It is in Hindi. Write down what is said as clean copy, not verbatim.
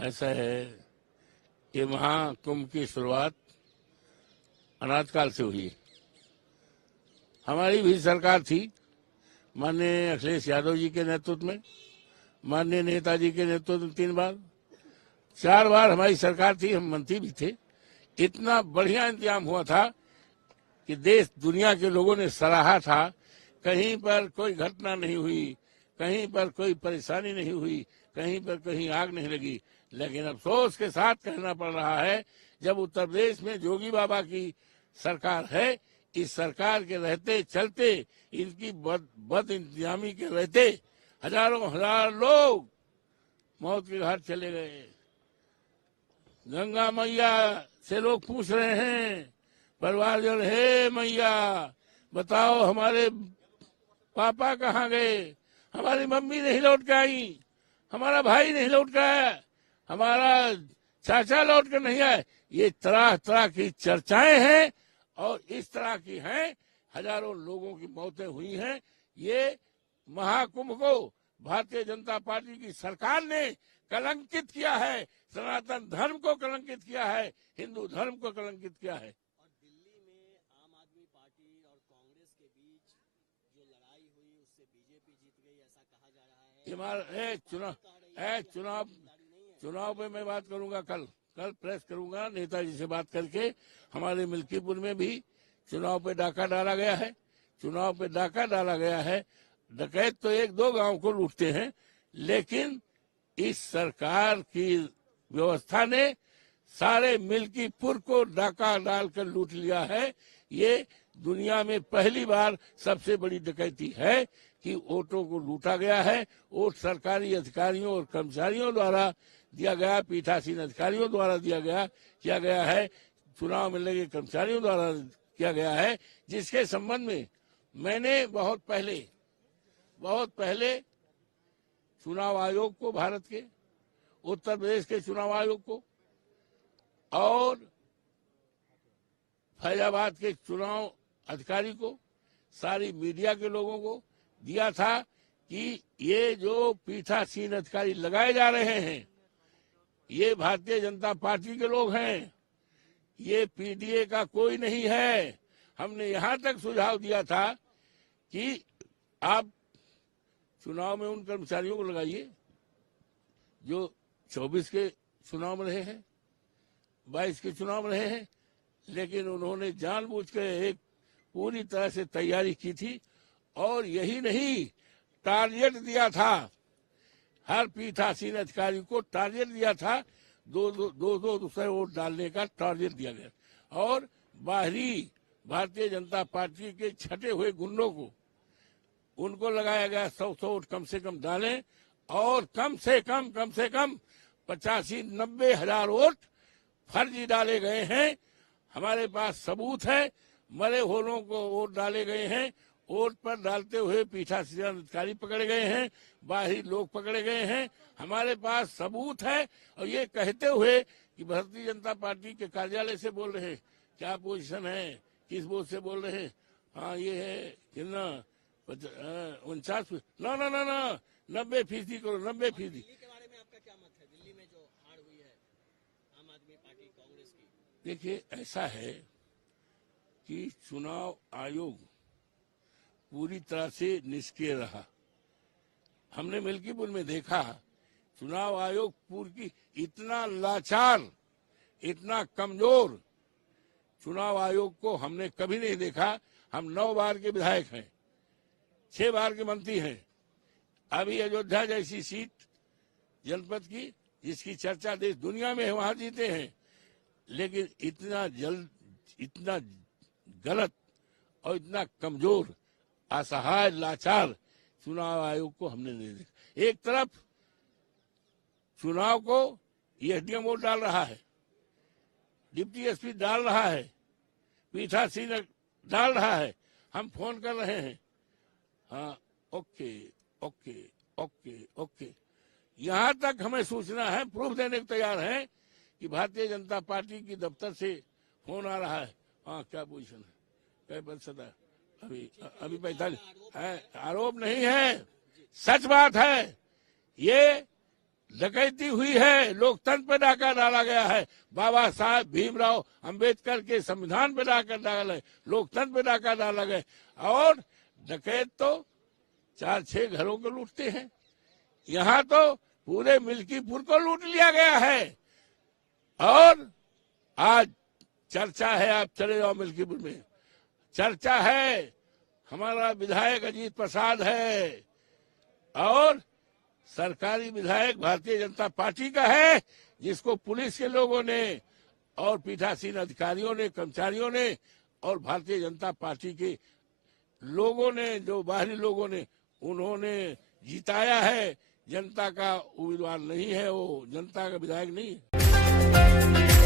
ऐसा है कि महाकुंभ की शुरुआत अनाथ काल से हुई। हमारी भी सरकार थी, माननीय अखिलेश यादव जी के नेतृत्व में, माननीय नेताजी के नेतृत्व में 3 बार 4 बार हमारी सरकार थी, हम मंत्री भी थे। इतना बढ़िया इंतजाम हुआ था कि देश दुनिया के लोगों ने सराहा था। कहीं पर कोई घटना नहीं हुई, कहीं पर कोई परेशानी नहीं हुई, कहीं पर कहीं आग नहीं लगी। लेकिन अफसोस के साथ कहना पड़ रहा है, जब उत्तर प्रदेश में जोगी बाबा की सरकार है, इस सरकार के रहते चलते, इनकी बद इंतजामी के रहते हजारों हजार लोग मौत के घाट चले गए। गंगा मैया से लोग पूछ रहे हैं, परिवारजन, हे मैया बताओ हमारे पापा कहाँ गए, हमारी मम्मी नहीं लौट के आई, हमारा भाई नहीं लौट के आया, हमारा चाचा लौट कर नहीं आए। ये तरह तरह की चर्चाएं हैं और इस तरह की हैं। हजारों लोगों की मौतें हुई हैं। ये महाकुंभ को भारतीय जनता पार्टी की सरकार ने कलंकित किया है, सनातन धर्म को कलंकित किया है, हिंदू धर्म को कलंकित किया है। और दिल्ली में आम आदमी पार्टी और कांग्रेस के बीच जो लड़ाई हुई उससे बीजेपी जीत गई, ऐसा कहा जा रहा है। चुनाव पे मैं बात करूंगा, कल प्रेस करूंगा, नेताजी से बात करके। हमारे मिल्कीपुर में भी चुनाव पे डाका डाला गया है, चुनाव पे डाका डाला गया है। डकैत तो 1-2 गांव को लूटते हैं, लेकिन इस सरकार की व्यवस्था ने सारे मिल्कीपुर को डाका डालकर लूट लिया है। ये दुनिया में पहली बार सबसे बड़ी डकैती है कि वोटों को लूटा गया है। वोट सरकारी अधिकारियों और कर्मचारियों द्वारा दिया गया, पीठासीन अधिकारियों द्वारा किया गया है, चुनाव में लगे कर्मचारियों द्वारा किया गया है, जिसके संबंध में मैंने बहुत पहले चुनाव आयोग को, भारत के उत्तर प्रदेश के चुनाव आयोग को और फैजाबाद के चुनाव अधिकारी को, सारी मीडिया के लोगों को दिया था कि ये जो पीठासीन अधिकारी लगाए जा रहे हैं, ये भारतीय जनता पार्टी के लोग हैं, ये पीडीए का कोई नहीं है। हमने यहां तक सुझाव दिया था कि आप चुनाव में उन कर्मचारियों को लगाइए जो 24 के चुनाव में रहे हैं, 22 के चुनाव में रहे हैं। लेकिन उन्होंने जानबूझकर एक पूरी तरह से तैयारी की थी और यही नहीं, टारगेट दिया था, हर पीठासीन अधिकारी को टारगेट दिया था, दो दूसरे वोट डालने का टारगेट दिया गया। और बाहरी भारतीय जनता पार्टी के छटे हुए गुंडों को, उनको लगाया गया 100 वोट कम से कम डालें और कम से कम 85-90 हजार वोट फर्जी डाले गए हैं। हमारे पास सबूत है, मरे होलों को वोट डाले गए हैं। वोट पर डालते हुए पीठासीन अधिकारी पकड़े गए हैं, बाहरी लोग पकड़े गए हैं। हमारे पास सबूत है। और ये कहते हुए कि भारतीय जनता पार्टी के कार्यालय से बोल रहे हैं, क्या पोजीशन है, किस बोझ से बोल रहे हैं, हाँ ये है कितना 49, ना 90% करो, 90%। दिल्ली के बारे में आपका क्या मत है? दिल्ली में जो हार हुई है आम आदमी पार्टी कांग्रेस की। देखिए, ऐसा है कि चुनाव आयोग पूरी तरह से निष्क्रिय रहा। हमने मिल्कीपुर में देखा, चुनाव आयोग पूरी इतना लाचार, इतना कमजोर चुनाव आयोग को हमने कभी नहीं देखा। हम 9 बार के विधायक हैं, 6 बार के मंत्री हैं। अभी अयोध्या जैसी सीट जनपद की, जिसकी चर्चा देश दुनिया में है, वहां जीते हैं। लेकिन इतना गलत और इतना कमजोर, असहाय, लाचार चुनाव आयोग को हमने नहीं देखा। एक तरफ चुनाव को एसडीएम वोट डाल रहा है, डिप्टी एसपी डाल रहा है, पीठासीन डाल रहा है, हम फोन कर रहे हैं, हाँ ओके ओके ओके ओके। यहां तक हमें सूचना है, प्रूफ देने को तैयार है कि भारतीय जनता पार्टी की दफ्तर से फोन आ रहा है, हाँ क्या पोजीशन है, क्या प्रतिशत है, अभी 45 है। आरोप नहीं है, सच बात है। ये डकैती हुई है, लोकतंत्र पे डाका डाला गया है, बाबा साहब भीमराव अंबेडकर के संविधान पे डाका डाला है, लोकतंत्र पे डाका डाला गया। और डकैत तो 4-6 घरों को लूटते हैं, यहाँ तो पूरे मिल्कीपुर को लूट लिया गया है। और आज चर्चा है, आप चले जाओ मिल्कीपुर में, चर्चा है हमारा विधायक अजीत प्रसाद है और सरकारी विधायक भारतीय जनता पार्टी का है, जिसको पुलिस के लोगों ने और पीठासीन अधिकारियों ने, कर्मचारियों ने और भारतीय जनता पार्टी के लोगों ने, जो बाहरी लोगों ने, उन्होंने जिताया है। जनता का उम्मीदवार नहीं है, वो जनता का विधायक नहीं है।